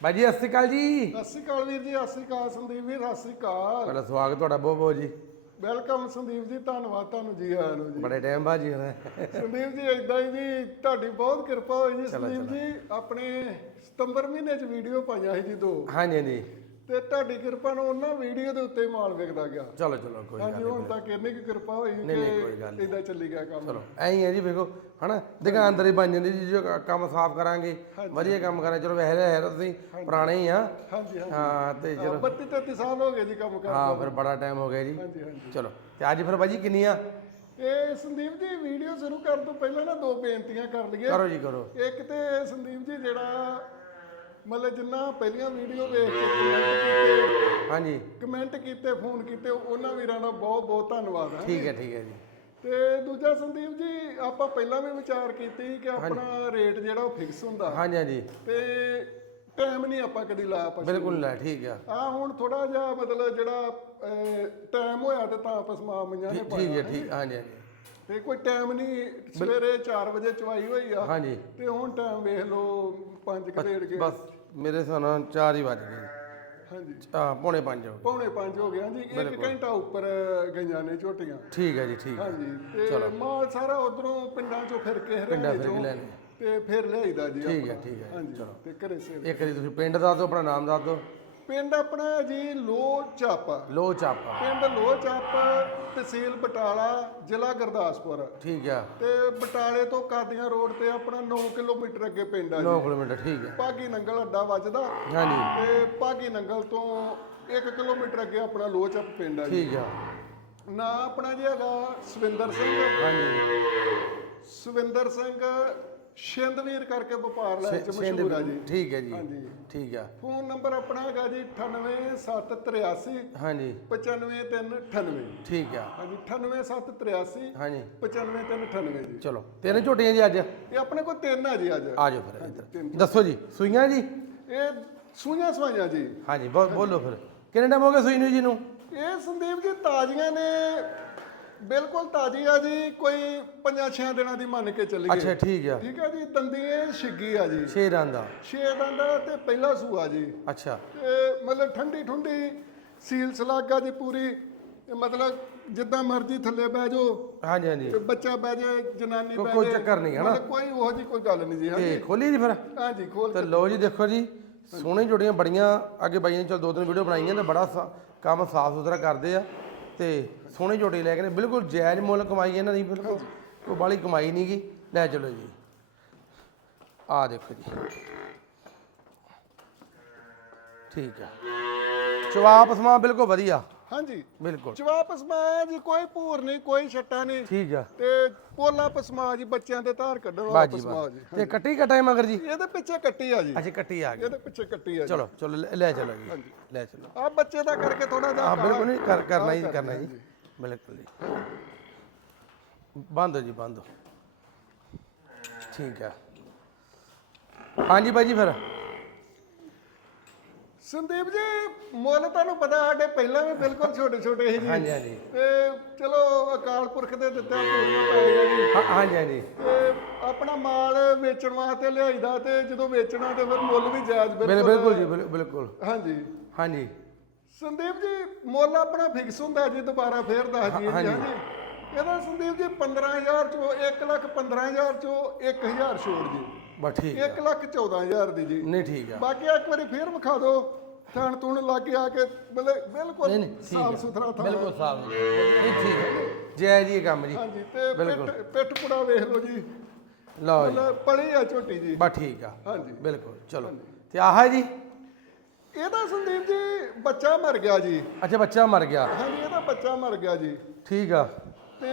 ਬਾਈ ਜੀ ਸਤਿ ਸ਼੍ਰੀ ਅਕਾਲ ਜੀ। ਸਤਿ ਸ਼੍ਰੀ ਅਕਾਲ ਵੀਰ ਜੀ ਸਤਿ ਸ਼੍ਰੀ ਅਕਾਲ ਸੰਦੀਪ ਵੀਰ ਸਤਿ ਸ਼੍ਰੀ ਅਕਾਲ। ਤੁਹਾਡਾ ਸਵਾਗਤ ਤੁਹਾਡਾ ਬਹੁਤ ਬਹੁਤ ਜੀ। ਵੈਲਕਮ ਸੰਦੀਪ ਜੀ ਧੰਨਵਾਦ ਤੁਹਾਨੂੰ ਜੀ ਆਇਆਂ ਨੂੰ ਜੀ। ਬੜੇ ਟਾਈਮ ਬਾਅਦ ਜੀ ਹੋਣਾ ਸੰਦੀਪ ਜੀ ਇਦਾਂ ਹੀ ਜੀ ਤੁਹਾਡੀ ਬਹੁਤ ਕਿਰਪਾ ਹੋਈ ਜੀ। ਸੰਦੀਪ ਜੀ ਆਪਣੇ ਸਤੰਬਰ ਮਹੀਨੇ 'ਚ ਵੀਡੀਓ ਪਾਈਆਂ ਸੀ ਜੀ ਦੋ। ਹਾਂਜੀ ਹਾਂਜੀ। ਤੇ ਤੁਹਾਡੀ ਕਿਰਪਾ ਨਾਲ ਉਹਨਾਂ ਵੀਡੀਓ ਦੇ ਉੱਤੇ ਮਾਲ ਵਿਕਦਾ ਗਿਆ। ਚਲੋ ਚਲੋ ਕੋਈ ਗੱਲ ਹਾਂਜੀ ਹੁਣ ਤੱਕ ਇੰਨੀ ਕੁ ਕਿਰਪਾ ਹੋਈ ਨਹੀਂ, ਕੋਈ ਗੱਲ ਕਿ ਇਦਾਂ ਚੱਲੀ ਗਿਆ ਕੰਮ। ਚਲੋ ਐਂ ਹੀ ਹੈ ਜੀ ਵੇਖੋ ਹਨਾ? ਦੁਕਾਨਦਾਰ ਹੀ ਬਣ ਜਾਂਦੀ ਜੀ ਜੋ ਕ- ਕੰਮ ਸਾਫ਼ ਕਰਾਂਗੇ ਵਧੀਆ ਕੰਮ ਕਰਾਂਗੇ। ਚਲੋ ਵੈਸੇ ਹੈ ਤਾਂ ਤੁਸੀਂ ਪੁਰਾਣੇ ਹੀ ਆ। ਹਾਂਜੀ ਹਾਂਜੀ। ਹਾਂ ਤੇ ਚਲੋ। 32 33 ਸਾਲ ਹੋ ਗਏ ਜੀ ਕੰਮ ਕਰ ਹਾਂ ਫਿਰ ਬੜਾ ਟਾਈਮ ਹੋ ਗਿਆ ਜੀ। ਹਾਂਜੀ ਹਾਂਜੀ। ਚਲੋ ਤੇ ਅੱਜ ਫਿਰ ਬਾਜੀ ਕਿੰਨੀਆਂ? ਇਹ ਸੰਦੀਪ ਜੀ ਵੀਡੀਓ ਸ਼ੁਰੂ ਕਰਨ ਤੋਂ ਪਹਿਲਾਂ ਨਾ ਦੋ ਬੇਨਤੀਆਂ ਕਰ ਲਈਏ। ਕਰੋ ਜੀ ਕਰੋ। ਇੱਕ ਤੇ ਸੰਦੀਪ ਜੀ ਜਿਹੜਾ ਮਤਲਬ ਜਿੰਨਾ ਪਹਿਲੀਆਂ ਵੀਡੀਓ ਵੇਖ ਕੇ ਕਮੈਂਟ ਕੀਤੇ ਹਾਂਜੀ। ਕਮੈਂਟ ਕੀਤੇ ਫੋਨ ਕੀਤੇ ਉਹਨਾਂ ਵੀਰਾਂ ਦਾ ਬਹੁਤ ਬਹੁਤ ਧੰਨਵਾਦ ਹੈ। ਠੀਕ ਹੈ ਠੀਕ ਹੈ ਜੀ। ਤੇ ਦੂਜਾ ਸੰਦੀਪ ਜੀ ਆਪਾਂ ਪਹਿਲਾਂ ਵੀ ਵਿਚਾਰ ਕੀਤੀ ਕਿ ਆਪਣਾ ਰੇਟ ਜਿਹੜਾ ਉਹ ਫਿਕਸ ਹੁੰਦਾ। ਹਾਂਜੀ ਹਾਂਜੀ। ਤੇ ਟਾਈਮ ਨਹੀਂ ਆਪਾਂ ਕਦੀ ਲਾਇਆ ਪਸ਼ੂ ਬਿਲਕੁਲ ਲੈ ਠੀਕ ਆ। ਆ ਹੁਣ ਥੋੜਾ ਜਿਹਾ ਮਤਲਬ ਜਿਹੜਾ ਟਾਈਮ ਹੋਇਆ ਤੇ ਤਾਂ ਆਪਾਂ ਸਮਾਂ ਮਈਆਂ ਨੇ ਠੀਕ ਹੈ ਠੀਕ ਹਾਂਜੀ ਹਾਂਜੀ। ਤੇ ਕੋਈ ਟਾਈਮ ਨਹੀਂ ਸਵੇਰੇ 4 ਵਜੇ ਚਵਾਈ ਹੋਈ ਆ। ਹਾਂਜੀ। ਤੇ ਹੁਣ ਟਾਈਮ ਵੇਖ ਲਓ 5 ਕਦੇੜ ਕੇ। ਬਸ। ਮੇਰੇ ਹਿਸਾਬ ਨਾਲ 4 ਹੀ ਵੱਜ ਗਏ। ਹਾਂਜੀ। ਆ ਪੌਣੇ 5 ਹੋ ਗਏ। ਪੌਣੇ 5 ਹੋ ਗਿਆ ਜੀ ਇੱਕ ਘੰਟਾ ਉੱਪਰ ਗਈਆਂ ਨੇ ਝੋਟੀਆਂ ਠੀਕ ਹੈ ਜੀ ਠੀਕ ਹੈ। ਹਾਂਜੀ ਤੇ ਮਾਲ ਸਾਰਾ ਉਧਰੋਂ ਪਿੰਡਾਂ ਚੋਂ ਫਿਰ ਕੇ ਪਿੰਡਾਂ ਹਰਿਆਣੇ ਫਿਰ ਕੇ ਚੋਂ ਲੈਣੇ ਤੇ ਫਿਰ ਲਿਆਈਦਾ ਜੀ ਠੀਕ ਆਪਣਾ। ਹੈ ਠੀਕ ਹੈ। ਹਾਂਜੀ ਤੇ ਘਰੇ ਸੇਲ ਇੱਕ ਜੀ ਤੁਸੀਂ ਪਿੰਡ ਦੱਸ ਦਿਓ ਆਪਣਾ ਨਾਮ ਦੱਸ ਦਿਓ। ਪਿੰਡ ਆਪਣਾ ਜੀ ਲੋ ਚੱਪ। ਲੋ ਚਾਪਾ। ਪਿੰਡ ਲੋ ਚੱਪ ਤਹਿਸੀਲ ਬਟਾਲਾ ਜ਼ਿਲ੍ਹਾ ਗੁਰਦਾਸਪੁਰ। ਠੀਕ ਆ। ਤੇ ਬਟਾਲੇ ਤੋਂ ਕਾਦੀਆਂ ਰੋਡ ਤੇ ਆਪਣਾ 9 ਕਿਲੋਮੀਟਰ ਅੱਗੇ ਪਿੰਡ ਆ ਜੀ। 9 ਕਿਲੋਮੀਟਰ ਠੀਕ ਹੈ ਭਾਗੀ ਨੰਗਲ ਅੱਡਾ ਵੱਜਦਾ। ਹਾਂਜੀ। ਤੇ ਭਾਗੀ ਨੰਗਲ ਤੋਂ 1 ਕਿਲੋਮੀਟਰ ਅੱਗੇ ਆਪਣਾ ਲੋ ਚੱਪ ਪਿੰਡ ਆ ਜੀ। ਠੀਕ ਆ। ਨਾਂ ਆਪਣਾ ਜੀ ਹੈਗਾ ਸਵਿੰਦਰ ਸਿੰਘ। ਹਾਂਜੀ। ਸਵਿੰਦਰ ਸਿੰਘ ਸ਼ਿੰਦਵੀਰ ਕਰਕੇ ਵਪਾਰ ਲੈ ਚ ਛਿੰਦ ਮਸ਼ਹੂਰ ਆ ਜੀ। ਠੀਕ ਹੈ ਜੀ ਹਾਂਜੀ। ਠੀਕ ਆ। ਫੋਨ ਨੰਬਰ ਆਪਣਾ ਹੈਗਾ ਜੀ 98783 ਹਾਂਜੀ। 95398 ਠੀਕ ਆ। ਹਾਂਜੀ 98783 ਹਾਂਜੀ। 95398 ਜੀ। ਚਲੋ ਤਿੰਨ ਝੋਟੀਆਂ ਜੀ ਅੱਜ? ਇਹ ਆਪਣੇ ਕੋਲ ਤਿੰਨ ਆ ਜੀ ਅੱਜ। ਆ ਜਾਓ ਫਿਰ ਇੱਧਰ। ਦੱਸੋ ਜੀ ਸੂਈਆਂ ਜੀ? ਇਹ ਸੂਈਆਂ ਸਵਾਈਆਂ ਜੀ। ਹਾਂਜੀ ਬੋਲੋ ਫਿਰ। ਕਿੰਨੇ ਟਾਈਮ ਹੋ ਗਿਆ ਸੂਈ ਨੂੰ ਜੀ ਨੂੰ? ਇਹ ਸੰਦੀਪ ਜੀ ਤਾਜ਼ੀਆਂ ਨੇ ਬਿਲਕੁਲ ਤਾਜ਼ੀ ਆ ਜੀ ਕੋਈ ਪੰਜਾਂ ਛੇ ਦਿਨਾਂ ਦੀ ਮੰਨ ਕੇ ਚੱਲੀਏ। ਅੱਛਾ ਠੀਕ ਆ। ਠੀਕ ਹੈ ਜੀ ਦੰਦੀ ਇਹ ਛਿੱਗੀ ਆ ਜੀ। ਸ਼ੇਰਾਂ ਦਾ ਛੇ ਦੰਦਾ ਤੇ ਪਹਿਲਾ ਸੂਆ ਜੀ। ਅੱਛਾ। ਤੇ ਮਤਲਬ ਠੰਡੀ ਠੁੰਡੀ ਸੀਲ ਸਲਾਗਾ ਜੀ ਪੂਰੀ ਤੇ ਮਤਲਬ ਜਿੱਦਾਂ ਮਰਜ਼ੀ ਥੱਲੇ ਬਹਿ ਜਾਓ। ਹਾਂਜੀ ਹਾਂਜੀ। ਤੇ ਬੱਚਾ ਬਹਿ ਜਾਏ ਜਨਾਨੀ ਬਹਿ ਕੋਈ ਚੱਕਰ ਨਹੀਂ, ਹਨਾ? ਮਤਲਬ ਕੋਈ ਉਹੋ ਜੀ ਕੋਈ ਗੱਲ ਨਹੀਂ ਜੀ ਤੇ ਹਾਂਜੀ ਖੋਲੀ ਜੀ ਫਿਰ? ਹਾਂਜੀ ਖੋਲ ਤੇ ਲੋ ਜੀ ਦੇਖੋ ਜੀ ਸੋਹਣੇ ਜੋੜੀਆਂ ਬੜੀਆਂ ਅੱਗੇ ਬਾਈਆਂ ਨੇ ਚਲ ਦੋ ਤਿੰਨ ਵੀਡੀਓ ਬਣਾਈਆਂ ਤੇ ਬੜਾ ਕੰਮ ਸਾਫ਼ ਸੁਥਰਾ ਕਰਦੇ ਆ। ਤੇ ਸੋਹਣੇ ਜੋੜੇ ਲੈ ਕੇ ਨੇ। ਬਿਲਕੁਲ ਜਾਇਜ਼ ਮੁੱਲ ਕਮਾਈ ਇਹਨਾਂ ਦੀ, ਬਿਲਕੁਲ। ਕੋਈ ਬਾਲੀ ਕਮਾਈ ਨਹੀਂ ਗੀ ਲੈ ਚਲੋ ਜੀ। ਆ ਦੇਖੋ ਜੀ। ਠੀਕ ਆ। ਚਵਾਪ ਸਮਾ ਬਿਲਕੁਲ ਵਧੀਆ। ਹਾਂਜੀ। ਬਿਲਕੁਲ। ਜਵਾਬ ਪਸਮਾ ਜੀ ਕੋਈ ਭੂਰ ਨਹੀਂ ਕੋਈ ਛੱਟਾ ਨਹੀਂ। ਠੀਕ ਆ। ਤੇ ਪੋਲਾ ਪਸਮਾ ਜੀ ਬੱਚਿਆਂ ਦੇ ਧਾਰ ਕੱਢਣ ਵਾਲਾ ਬਾਜੀ ਪਸਮਾ ਜੀ। ਤੇ ਕੱਟੀ ਕਟਾਈ ਮਗਰ ਜੀ? ਇਹਦੇ ਪਿੱਛੇ ਕੱਟੀ ਆ ਜੀ। ਅੱਛਾ ਕੱਟੀ ਆ ਗਈ। ਇਹਦੇ ਪਿੱਛੇ ਕੱਟੀ ਆ ਜੀ। ਚਲੋ ਚਲੋ ਲੈ- ਚਲੋ ਜੀ। ਲੈ ਚਲੋ। ਆ ਬੱਚੇ ਦਾ ਕਰਕੇ ਥੋੜਾ ਜਿਹਾ ਹਾਂ ਕਾਲਾ- ਬਿਲਕੁਲ ਨਹੀਂ ਕਰ ਕਰਨਾ ਹੀ ਕਰਨਾ ਜੀ। ਬਿਲਕੁਲ ਜੀ। ਬੰਦ ਜੀ ਬੰਦ ਠੀਕ ਹੈ ਹਾਂਜੀ ਬਾਈ ਜੀ ਫਿਰ। ਸੰਦੀਪ ਜੀ ਮੁੱਲ ਤੁਹਾਨੂੰ ਪਤਾ ਸਾਡੇ ਪਹਿਲਾਂ ਵੀ ਬਿਲਕੁਲ ਛੋਟੇ ਛੋਟੇ ਸੀ ਜੀ। ਹਾਂਜੀ ਹਾਂਜੀ। ਤੇ ਚਲੋ ਅਕਾਲ ਪੁਰਖ ਦੇ ਦਿੱਤੇ ਪੂਰੀਆਂ ਪੈਣੀਆਂ ਜੀ। ਹਾਂ- ਹਾਂਜੀ ਹਾਂਜੀ। ਤੇ ਆਪਣਾ ਮਾਲ ਵੇਚਣ ਵਾਸਤੇ ਲਿਆਈਦਾ ਤੇ ਜਦੋਂ ਵੇਚਣਾ ਤੇ ਫਿਰ ਮੁੱਲ ਵੀ ਜਾਇਜ਼ ਬਿਲ- ਬਿਲਕੁਲ ਜੀ ਬਿਲ- ਬਿਲਕੁਲ। ਹਾਂਜੀ। ਹਾਂਜੀ। ਸੰਦੀਪ ਜੀ ਮੁੱਲ ਆਪਣਾ ਫਿਕਸ ਹੁੰਦਾ ਜੀ ਦੁਬਾਰਾ ਫੇਰ ਦੱਸ ਦਈਏ ਜੀ ਹਾਂਜੀ। ਹਾਂਜੀ। ਇਹਦਾ ਸੰਦੀਪ ਜੀ 15000 ਚੋਂ 1 ਲੱਖ 15000 ਚੋਂ 1000 ਛੋੜ ਜੀ। ਬਸ ਠੀਕ ਹੈ 1 ਲੱਖ 14000 ਦੀ ਜੀ। ਨਹੀਂ ਠੀਕ ਆ। ਬਾਕੀ ਇੱਕ ਵਾਰੀ ਫੇਰ ਵਿਖਾ ਦਿਓ। ਥਣ ਤੁਣ ਲਾ ਕੇ ਆ ਕੇ ਮਤਲਬ ਬਿਲਕੁਲ ਨਹੀਂ ਠੀਕ ਸਾਫ਼ ਹੈ ਸੁਥਰਾ ਥਾਂ ਬਿਲਕੁਲ ਸਾਫ਼ ਨਹੀਂ ਠੀਕ ਹੈ ਜੈ ਜੀ ਇਹ ਕੰਮ ਜੀ। ਹਾਂਜੀ ਤੇ ਪਿੱਠ ਪਿੱਠ ਪੁੜਾ ਵੇਖ ਲਓ ਜੀ। ਲਓ ਜੀ। ਮਤਲਬ ਪਲੀ ਆ ਝੋਟੀ ਜੀ। ਬਸ ਠੀਕ ਆ। ਹਾਂਜੀ। ਬਿਲਕੁਲ ਚਲੋ। ਤੇ ਆਹ ਜੀ? ਇਹਦਾ ਸੰਦੀਪ ਜੀ ਬੱਚਾ ਮਰ ਗਿਆ ਜੀ। ਅੱਛਾ ਬੱਚਾ ਮਰ ਗਿਆ। ਹਾਂਜੀ ਇਹਦਾ ਬੱਚਾ ਮਰ ਗਿਆ ਜੀ। ਠੀਕ ਆ। ਤੇ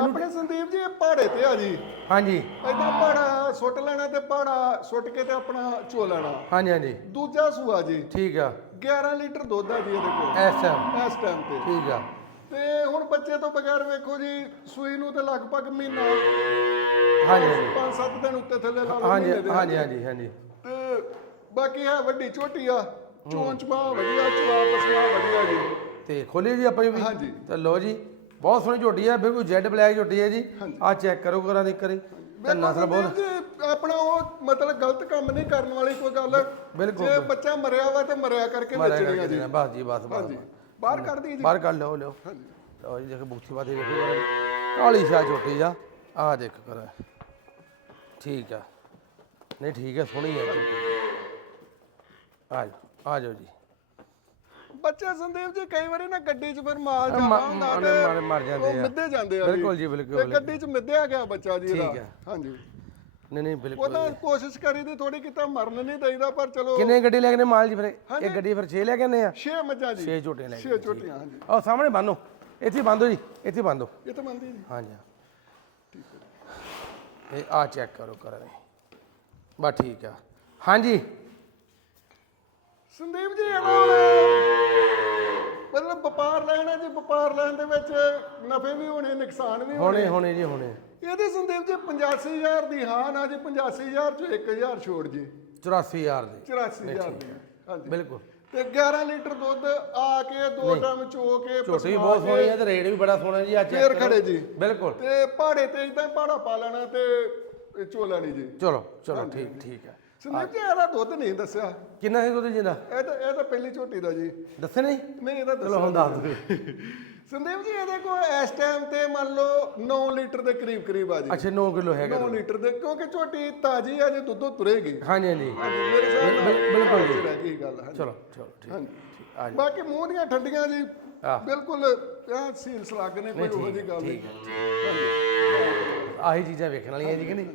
ਆਪਣੇ ਸੰਦੀਪ ਜੀ ਇਹ ਪਹਾੜੇ ਤੇ ਆ ਜੀ। ਹਾਂਜੀ। ਏਦਾਂ ਪਹਾੜਾ ਸੁੱਟ ਲੈਣਾ ਤੇ ਪਹਾੜਾ ਸੁੱਟ ਕੇ ਤੇ ਆਪਣਾ ਚੋ ਲੈਣਾ। ਹਾਂਜੀ ਹਾਂਜੀ। ਦੂਜਾ ਸੂਆ ਜੀ। ਠੀਕ ਆ। 11 ਲੀਟਰ ਦੁੱਧ ਆ ਜੀ ਇਹਦੇ ਕੋਲ। ਐਸ ਟਾਈਮ ਇਸ ਟਾਈਮ ਤੇ। ਠੀਕ ਆ। ਤੇ ਹੁਣ ਬੱਚੇ ਤੋਂ ਬਗੈਰ ਵੇਖੋ ਜੀ ਸੂਈ ਨੂੰ ਤੇ ਲਗਭਗ ਮਹੀਨਾ ਹਾਂਜੀ ਹਾਂਜੀ। 5-7 ਦਿਨ ਉੱਤੇ ਥੱਲੇ ਲਾ ਲਓ ਹਾਂਜੀ ਮਹੀਨੇ ਦੇ। ਹਾਂਜੀ ਹਾਂਜੀ ਹਾਂਜੀ। ਤੇ ਬਾਕੀ ਹੈ ਵੱਡੀ ਛੋਟੀ ਆ। ਚੋਂਚ ਬਾ ਵਧੀਆ ਚਵਾ ਪਸਮਾ ਵਧੀਆ ਜੀ। ਤੇ ਖੋਲੀ ਜੀ ਆਪਾਂ ਵੀ? ਹਾਂਜੀ। ਤੇ ਲੋ ਜੀ। ਬਹੁਤ ਸੋਹਣੀ ਝੋਟੀ ਹੈ ਬਿਲਕੁਲ ਜੈਡ ਬਲੈਕ ਝੋਟੀ ਹੈ ਜੀ। ਆ ਚੈੱਕ ਕਰੋ ਕਰਾਂ ਦੇ ਕਰੀ ਤੇ ਨਸਲ ਬਹੁਤ ਆਪਣਾ ਉਹ ਮਤਲਬ ਗਲਤ ਕੰਮ ਨਹੀਂ ਕਰਨ ਵਾਲੀ ਕੋਈ ਗੱਲ। ਬਿਲਕੁਲ, ਜੇ ਬੱਚਾ ਮਰਿਆ ਵਾ ਤੇ ਮਰਿਆ ਕਰਕੇ ਵੇਚਣੀ ਆ ਜੀ। ਬਸ ਜੀ ਬਸ ਬਸ ਬਾਹਰ ਕੱਢ ਦੀ ਜੀ। ਬਾਹਰ ਕੱਢ ਲਓ ਲਿਓ। ਹਾਂਜੀ। ਲਓ ਜੀ ਦੇਖ ਬੁੱਥੀ ਬਾਤੇ ਵੇਖੋ ਕਾਲੀ ਸ਼ਾਹ ਛੋਟੀ ਆ। ਆ ਦੇਖ ਕਰ। ਠੀਕ ਆ। ਨਹੀਂ ਠੀਕ ਹੈ ਸੋਹਣੀ ਹੈ ਝੋਟੀ। ਆ ਜਾਓ ਆ ਜਾਓ ਜੀ। ਬੱਚਾ ਸੰਦੀਪ ਜੀ ਕਈ ਵਾਰੀ ਨਾ ਗੱਡੀ 'ਚ ਫਿਰ ਮਾਲ ਜਾਣਾ ਹੁੰਦਾ ਤੇ ਮਰ- ਮਰ ਜਾਂਦੇ ਉਹ ਆ। ਮਿੱਧੇ ਜਾਂਦੇ ਆ ਬਿਲਕੁਲ ਜੀ, ਬਿਲਕੁਲ, ਤੇ ਗੱਡੀ 'ਚ ਮਿੱਧਿਆ ਗਿਆ ਬੱਚਾ ਜੀ ਇਹਦਾ। ਠੀਕ ਹੈ। ਹਾਂਜੀ। ਨਹੀਂ ਨਹੀਂ ਬਿਲਕੁਲ ਉਹਦਾ ਕੋਸ਼ਿਸ਼ ਕਰੀ ਦੀ ਥੋੜੀ ਕਿਤਾ ਮਰਨ ਨਹੀਂ ਦਈਦਾ ਪਰ ਚਲੋ ਕਿੰਨੇ ਗੱਡੀ ਲੈ ਕੇ ਨੇ ਮਾਲ ਜੀ ਫਿਰ? ਇਹ ਗੱਡੀ ਫਿਰ 6 ਲੈ ਕੇ ਨੇ ਆ? ਛੇ ਮੱਝਾਂ ਜੀ। 6 ਝੋਟੇ ਲੈ ਕੇ ਛੇ ਝੋਟੀਆਂ ਹਾਂਜੀ। ਆਹ ਸਾਹਮਣੇ ਬੰਨੋ ਇੱਥੇ ਬੰਦੋ ਜੀ ਇੱਥੇ ਬੰਦੋ ਇਹ ਤਾਂ ਮੰਨਦੀ ਜੀ। ਹਾਂਜੀ ਇਹ ਆ ਚੈੱਕ ਕਰੋ ਕਰਾਂ। ਬਸ ਠੀਕ ਆ। ਹਾਂਜੀ। ਸੰਦੀਪ ਜੀ ਇਹਨਾਂ ਮਤਲਬ ਵਪਾਰ ਲੈਣਾ ਜੀ ਵਪਾਰ ਲੈਣ ਦੇ ਵਿੱਚ ਨਫੇ ਵੀ ਹੋਣੇ ਨੁਕਸਾਨ ਵੀ ਹੋਣੇ ਹੁਣੇ। ਜੀ ਹੁਣੇ। ਇਹਦੇ ਸੰਦੀਪ ਜੀ 85000 ਦੀ ਹਾਂ ਨਾ ਜੀ 85000 ਚੋਂ 1000 ਛੋੜ ਜੀ। 84000 ਦੇ। 84000 ਦੀ। ਹਾਂਜੀ। ਬਿਲਕੁਲ। ਤੇ 11 ਲੀਟਰ ਦੁੱਧ ਆ ਕੇ ਦੋ ਟਾਈਮ ਚੋ ਕੇ ਝੋਟੀ ਬਹੁਤ ਸੋਹਣੀ ਹੈ ਤੇ ਰੇਟ ਵੀ ਬੜਾ ਸੋਹਣਾ ਜੀ ਚੈੱਕ ਫੇਰ ਖੜੇ ਜੀ। ਬਿਲਕੁਲ। ਤੇ ਪਹਾੜੇ ਤੇ ਇਦਾਂ ਪਹਾੜਾ ਪਾ ਲੈਣਾ ਤੇ ਚੋ ਲੈਣੀ ਜੀ। ਚਲੋ ਚਲੋ ਠੀਕ ਠੀਕ ਹੈ। ਸੰਦੀਪ ਜੀ ਇਹਦਾ ਦੁੱਧ ਨਹੀਂ ਦੱਸਿਆ? ਕਿੰਨਾ ਹੈ ਦੁੱਧ ਜੀ ਦਾ ਇਹ ਤਾਂ ਇਹ ਤਾਂ ਪਹਿਲੀ ਝੋਟੀ ਦਾ ਜੀ। ਦੱਸੇ ਨਹੀਂ? ਨਹੀਂ ਇਹਦਾ ਚਲੋ ਹੁਣ ਦੱਸ ਦਿਓ। ਸੰਦੀਪ ਜੀ ਇਹਦੇ ਕੋਲ ਇਸ ਟਾਈਮ ਤੇ ਮੰਨ ਲਓ 9 ਲੀਟਰ ਦੇ ਕਰੀਬ ਕਰੀਬ ਆ ਜੀ। ਅੱਛਾ 9 ਕਿਲੋ ਹੈਗਾ 9 ਲੀਟਰ ਦੇ ਕਿਉਂਕਿ ਝੋਟੀ ਤਾਜੀ ਆ ਜੇ ਦੁੱਧੋਂ ਤੁਰੇਗੀ। ਹਾਂਜੀ ਹਾਂਜੀ। ਮੇਰੇ ਹਿਸਾਬ ਨਾਲ ਬਿਲਕੁਲ ਜੀ। ਰਹਿ ਗੱਲ ਚਲੋ ਚਲੋ ਠੀਕ ਆ ਬਾਕੀ ਮੂੰਹ ਦੀਆਂ ਠੰਡੀਆਂ ਜੀ। ਬਿਲਕੁਲ ਇਹ ਸੀਲ ਸਲੱਗ ਨੇ ਕੋਈ ਉਹੋ ਗੱਲ ਨਹੀਂ। ਆਹੀ ਚੀਜ਼ਾਂ ਵੇਖਣ ਵਾਲੀਆਂ ਜੀ ਕਿ ਨਹੀਂ?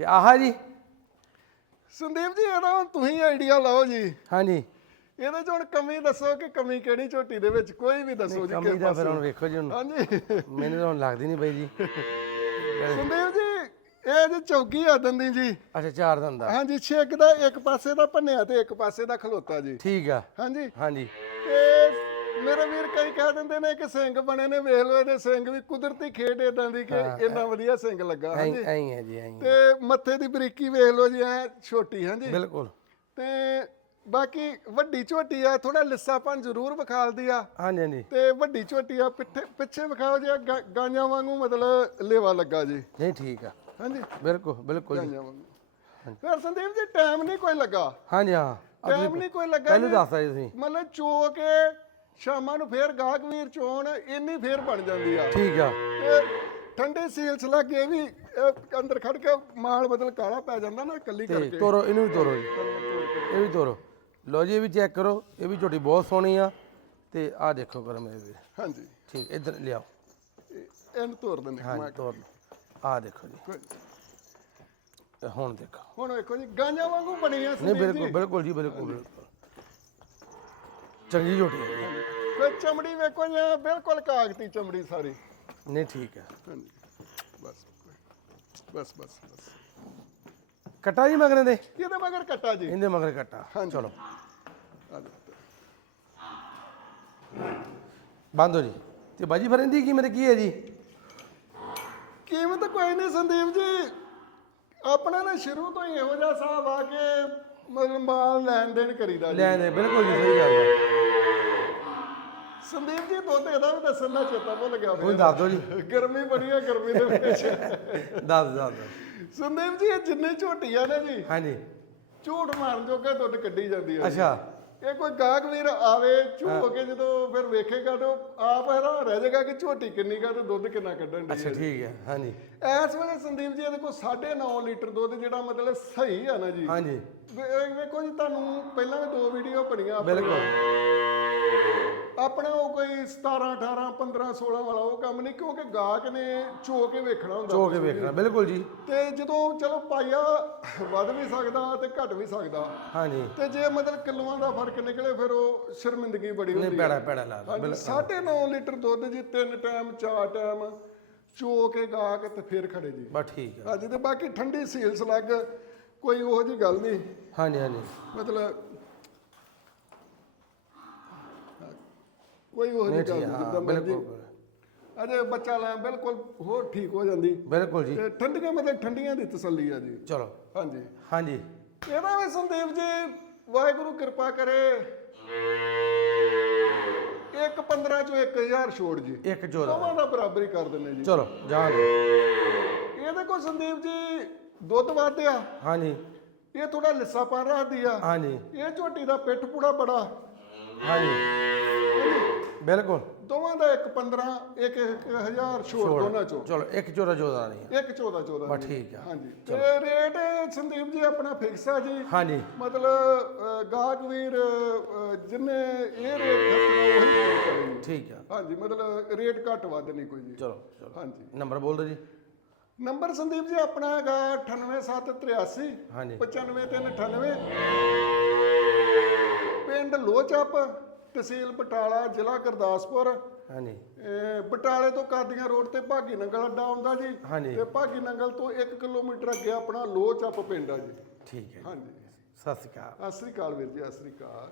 ਤੇ ਆਹ ਜੀ। ਸੰਦੀਪ ਜੀ ਇਹਦਾ ਹੁਣ ਤੁਸੀਂ ਆਈਡੀਆ ਲਾਓ ਜੀ। ਹਾਂਜੀ। ਇਹਦੇ ਚ ਹੁਣ ਕਮੀ ਦੱਸੋ ਕਿ ਕਮੀ ਕਿਹੜੀ ਝੋਟੀ ਦੇ ਵਿੱਚ? ਕੋਈ ਵੀ ਦੱਸੋ ਜੀ ਕਮੀ ਦਾ ਫਿਰ ਹੁਣ ਵੇਖੋ ਜੀ ਹੁਣ। ਹਾਂਜੀ। ਮੈਨੂੰ ਤਾਂ ਹੁਣ ਲੱਗਦੀ ਨਹੀਂ ਪਈ ਜੀ। ਸੰਦੀਪ ਜੀ ਇਹ ਜੀ ਚੌਕੀ ਆ ਦੰਦੀ ਜੀ। ਅੱਛਾ ਚਾਰ ਦੰਦ ਦਾ ਹਾਂਜੀ ਛੇਕ ਦਾ ਇੱਕ ਪਾਸੇ ਦਾ ਭੰਨਿਆ ਤੇ ਇੱਕ ਪਾਸੇ ਦਾ ਖਲੋਤਾ ਜੀ। ਠੀਕ ਆ। ਹਾਂਜੀ। ਹਾਂਜੀ। ਤੇ ਮੇਰੇ ਵੀਰ ਕਈ ਕਹਿ ਦਿੰਦੇ ਨੇ ਕਿ ਸਿੰਘ ਬਣੇ ਨੇ ਵੇਖ ਲਓ ਇਹਦੇ ਸਿੰਘ ਵੀ ਕੁਦਰਤੀ ਖੇਡ ਇਦਾਂ ਦੀ ਕਿ ਇੰਨਾ ਵਧੀਆ ਸਿੰਘ ਲੱਗਾ ਐਂ ਹਾਂਜੀ। ਐਂ ਹੈ ਜੀ ਐਂ ਤੇ ਮੱਥੇ ਦੀ ਬਰੀਕੀ ਵੇਖ ਲਓ ਜੀ ਐ ਛੋਟੀ ਹਾਂਜੀ। ਬਿਲਕੁਲ। ਤੇ ਬਾਕੀ ਵੱਡੀ ਝੋਟੀ ਆ ਥੋੜਾ ਲਿੱਸਾਪਨ ਜ਼ਰੂਰ ਵਿਖਾਲਦੀ ਆ। ਹਾਂਜੀ ਹਾਂਜੀ। ਤੇ ਵੱਡੀ ਝੋਟੀ ਆ ਪਿੱਛੇ ਪਿੱਛੇ ਵਿਖਾਓ ਜੀ ਗਾਂਆਂ ਵਾਂਗੂ ਮਤਲਬ ਲੇਵਾ ਲੱਗਾ ਜੀ। ਨਹੀਂ ਠੀਕ ਆ। ਹਾਂਜੀ। ਬਿਲਕੁਲ ਬਿਲਕੁਲ ਜੀ। ਗਾਂਆਂ ਵਾਂਗੂ। ਫਿਰ ਸੰਦੀਪ ਜੀ ਟਾਈਮ ਨਹੀਂ ਕੋਈ ਲੱਗਾ। ਹਾਂਜੀ ਹਾਂ। ਟਾਈਮ ਨਹੀਂ ਕੋਈ ਲੱਗਾ ਪਹਿਲਾਂ ਜੀ। ਦੱਸਦਾ ਜੀ ਤੁਸੀਂ ਮਤਲਬ ਚੋ ਕੇ ਸ਼ਾਮਾਂ ਨੂੰ ਫੇਰ ਗਾਹਕ ਵੀਰ ਚੋਣ ਇੰਨੀ ਫੇਰ ਬਣ ਜਾਂਦੀ ਆ। ਠੀਕ ਆ। ਤੇ ਠੰਡੇ ਸੀਲਸ ਲੱਗੇ ਵੀ ਇਹ ਅੰਦਰ ਖੜ ਕੇ ਮਾਲ ਬਦਲ ਕਾਲਾ ਪੈ ਜਾਂਦਾ ਨਾ ਇਕੱਲੀ ਤੇ ਕਰਕੇ। ਤੋਰੋ ਇਹਨੂੰ ਵੀ ਤੋਰੋ ਜੀ। ਇਹ ਵੀ ਤੋਰੋ। ਲਓ ਜੀ ਇਹ ਵੀ ਚੈੱਕ ਕਰੋ। ਇਹ ਵੀ ਝੋਟੀ ਬਹੁਤ ਸੋਹਣੀ ਆ। ਤੇ ਆਹ ਦੇਖੋ ਕਰੋ ਮੇਰੇ ਵੀਰ ਹਾਂਜੀ। ਠੀਕ ਇੱਧਰ ਲਿਆਓ। ਇਹ- ਇਹਨੂੰ ਤੋੜ ਦਿੰਦੇ ਹਾਂ। ਹਾਂਜੀ ਤੋਰ ਲਓ ਆਹ ਦੇਖੋ ਜੀ। ਤੇ ਹੁਣ ਦੇਖੋ। ਹੁਣ ਵੇਖੋ ਜੀ ਗਾਂਆਂ ਵਾਂਗੂ ਬਣੀ ਆ ਨਹੀਂ ਬਿਲਕੁਲ ਜੀ। ਬਿਲਕੁਲ ਜੀ ਬਿਲਕੁਲ ਬਿਲਕੁਲ। ਚੰਗੀ ਝੋਟੀ ਹੈ ਜੀ। ਕੋਈ ਚਮੜੀ ਵੇਖੋ ਜੀ ਬਿਲਕੁਲ ਕਾਗਤੀ ਚਮੜੀ ਸਾਰੀ। ਨਹੀਂ ਠੀਕ ਹੈ। ਹਾਂਜੀ। ਬਸ ਬਸ ਬਸ ਬਸ। ਕਟਾ ਜੀ ਮਗਰੇ ਦੇ ਇਹਦੇ ਮਗਰ ਕੱਟਾ ਜੀ? ਇਹਦੇ ਮਗਰ ਕਟਾ। ਹਾਂਜੀ। ਚਲੋ। ਆ। ਬੰਦ ਹੋ ਜੀ। ਤੇ ਬਾਜੀ ਫਿਰ ਇਹਦੀ ਕੀਮਤ ਕੀ ਹੈ ਜੀ? ਕੀਮਤ ਕੋਈ ਨਹੀਂ ਸੰਦੀਪ ਜੀ। ਆਪਣਾ ਨਾ ਸ਼ੁਰੂ ਤੋਂ ਹੀ ਇਹੋ ਜਿਹਾ ਹਿਸਾਬ ਆ ਕੇ ਮਤਲਬ ਮਾਲ ਲੈਣ ਦੇਣ ਕਰੀਦਾ ਜੀ। ਲੈ ਦੇ ਬਿਲਕੁਲ ਜੀ ਸਹੀ ਗੱਲ ਹੈ। ਸੰਦੀਪ ਜੀ ਦੁੱਧ ਇਹਦਾ ਵੀ ਦੱਸਣ ਦਾ ਚੇਤਾ ਭੁੱਲ ਗਿਆ ਫਿਰ। ਦੱਸ ਦਿਓ ਜੀ। ਗਰਮੀ ਬੜੀ ਹੈ ਗਰਮੀ ਦੇ ਵਿੱਚ। ਦੱਸ ਦੱਸ। ਸੰਦੀਪ ਜੀ ਇਹ ਜਿੰਨੇ ਝੋਟੀਆਂ ਨੇ ਜੀ। ਹਾਂਜੀ। ਝੂਠ ਮਾਰਨ ਜੋਗਾ ਦੁੱਧ ਕੱਢੀ ਜਾਂਦੀ ਹੈ ਅੱਛਾ। ਇਹ ਕੋਈ ਗਾਹਕ ਵੀਰ ਆਵੇ ਝੂਠ ਕੇ ਜਦੋਂ ਫਿਰ ਵੇਖੇਗਾ ਤਾਂ ਆਪ ਹੈਰਾਨ ਰਹਿ ਜਾਏਗਾ ਕਿ ਝੋਟੀ ਕਿੰਨੀ ਕਾ ਤੇ ਦੁੱਧ ਕਿੰਨਾ ਕੱਢਣ ਦੀ ਅੱਛਾ ਠੀਕ ਹੈ ਹਾਂਜੀ। ਇਸ ਵੇਲੇ ਸੰਦੀਪ ਜੀ ਇਹਦੇ ਕੋਲ 9.5 ਲੀਟਰ ਦੁੱਧ ਜਿਹੜਾ ਮਤਲਬ ਸਹੀ ਆ ਨਾ ਜੀ। ਹਾਂਜੀ। ਵੇਖੋ ਜੀ ਤੁਹਾਨੂੰ ਪਹਿਲਾਂ ਵੀ ਦੋ ਵੀਡੀਓ ਬਣੀਆਂ। ਬਿਲਕੁਲ। ਆਪਣਾ ਉਹ ਕੋਈ 17 18 15 16 ਵਾਲਾ ਉਹ ਕੰਮ ਨਹੀਂ ਕਿਉਂਕਿ ਗਾਹਕ ਨੇ ਕੇ ਵੇਖਣਾ ਹੁੰਦਾ। ਕੇ ਵੇਖਣਾ ਬਿਲਕੁਲ ਜੀ। ਤੇ ਜਦੋਂ ਚਲੋ ਪਾਇਆ ਵੱਧ ਵੀ ਸਕਦਾ ਤੇ ਘਟ ਵੀ ਸਕਦਾ। ਹਾਂਜੀ। ਤੇ ਜੇ ਮਤਲਬ ਕਿਲੋਆਂ ਦਾ ਫ਼ਰਕ ਨਿਕਲੇ ਫਿਰ ਉਹ ਸ਼ਰਮਿੰਦਗੀ ਬੜੀ ਨਹੀਂ ਹੁੰਦੀ ਪੈੜਾ ਪੈੜਾ ਲਾ। ਹਾਂਜੀ 9.5 ਲੀਟਰ ਦੁੱਧ ਜੀ ਤਿੰਨ ਟਾਈਮ ਚਾਰ ਟਾਈਮ ਚੋ ਕੇ ਗਾਹਕ ਤੇ ਫਿਰ ਖੜੇ ਜੀ। ਬਸ ਠੀਕ ਹੈ ਹਾਂਜੀ ਤੇ ਬਾਕੀ ਠੰਡੀ ਸੀਲਸ ਲੱਗ ਕੋਈ ਉਹੋ ਜੀ ਗੱਲ ਨਹੀਂ। ਹਾਂਜੀ ਹਾਂਜੀ। ਮਤਲਬ ਕੋਈ ਉਹ ਨਹੀਂ ਗੱਲ ਜਿੱਦਾਂ ਮਰਜ਼ੀ। ਬਿਲਕੁਲ ਅਜੇ ਬੱਚਾ ਲੈ ਬਿਲਕੁਲ ਹੋਰ ਠੀਕ ਹੋ ਜਾਂਦੀ। ਬਿਲਕੁਲ ਜੀ। ਤੇ ਠੰਡੀਆਂ ਮਤਲਬ ਠੰਡੀਆਂ ਦੀ ਤਸੱਲੀ ਆ ਜੀ। ਚਲੋ। ਹਾਂਜੀ। ਹਾਂਜੀ। ਇਹਦਾ ਵੀ ਸੰਦੀਪ ਜੀ ਵਾਹਿਗੁਰੂ ਕਿਰਪਾ ਕਰੇ। ਇੱਕ 15 ਚੋਂ 1000 ਛੋੜ ਜੀ। ਇੱਕ ਚੋਦਾ ਦੋਵਾਂ ਦਾ ਬਰਾਬਰੀ ਕਰ ਦਿੰਨੇ ਜੀ। ਚਲੋ ਜਾਣ ਦਿਓ। ਇਹਦੇ ਕੋਲ ਸੰਦੀਪ ਜੀ ਦੁੱਧ ਵੱਧ ਆ। ਹਾਂਜੀ। ਇਹ ਥੋੜਾ ਲਿੱਸਾ ਪਾ ਰੱਖਦੀ ਆ। ਹਾਂਜੀ। ਇਹ ਝੋਟੀ ਦਾ ਪਿੱਠ ਪੂੜਾ ਬੜਾ। ਹਾਂਜੀ। ਬਿਲਕੁਲ। ਦੋਵਾਂ ਦਾ ਇੱਕ 15 ਇੱਕ 1000 ਛੋੜ ਦੋਨਾਂ ਚੋਂ। ਚਲੋ ਇੱਕ ਚੋਰਾ ਚੋਦਾ ਨਹੀਂ ਇੱਕ 14 14 ਬਸ ਠੀਕ ਆ। ਹਾਂਜੀ। ਤੇ ਰੇਟ ਸੰਦੀਪ ਜੀ ਆਪਣਾ ਫਿਕਸ ਆ ਜੀ। ਹਾਂਜੀ। ਮਤਲਬ ਅ, ਗਾਹਕ ਵੀਰ ਅ, ਜਿੰਨੇ ਇਹ ਰੇਟ ਰੱਖਣਾ ਉਹੀ ਰੇਟ ਕरेंगे ਠੀਕ ਆ। ਹਾਂਜੀ ਮਤਲਬ ਰੇਟ ਘੱਟ ਵੱਧ ਨਹੀਂ ਕੋਈ ਜੀ। ਚਲੋ ਚਲੋ। ਹਾਂਜੀ। ਨੰਬਰ ਬੋਲ ਦਿਓ ਜੀ। ਨੰਬਰ ਸੰਦੀਪ ਜੀ ਆਪਣਾ ਹੈਗਾ 98783 ਹਾਂਜੀ। 95398 ਪਿੰਡ ਲੋਚਪ ਤਹਿਸੀਲ ਬਟਾਲਾ ਜ਼ਿਲ੍ਹਾ ਗੁਰਦਾਸਪੁਰ। ਹਾਂਜੀ। ਇਹ ਬਟਾਲੇ ਤੋਂ ਕਾਦੀਆਂ ਰੋਡ ਤੇ ਭਾਗੀ ਨੰਗਲ ਅੱਡਾ ਆਉਂਦਾ ਜੀ। ਹਾਂਜੀ। ਤੇ ਭਾਗੀ ਨੰਗਲ ਤੋਂ 1 ਕਿਲੋਮੀਟਰ ਅੱਗੇ ਆਪਣਾ ਲੋਚਪ ਪਿੰਡ ਆ ਜੀ। ਠੀਕ ਹੈ ਜੀ। ਹਾਂਜੀ। ਸਤਿ ਸ਼੍ਰੀ ਅਕਾਲ। ਸਤਿ ਸ੍ਰੀ ਅਕਾਲ ਵੀਰ ਜੀ ਸਤਿ ਸ੍ਰੀ ਅਕਾਲ।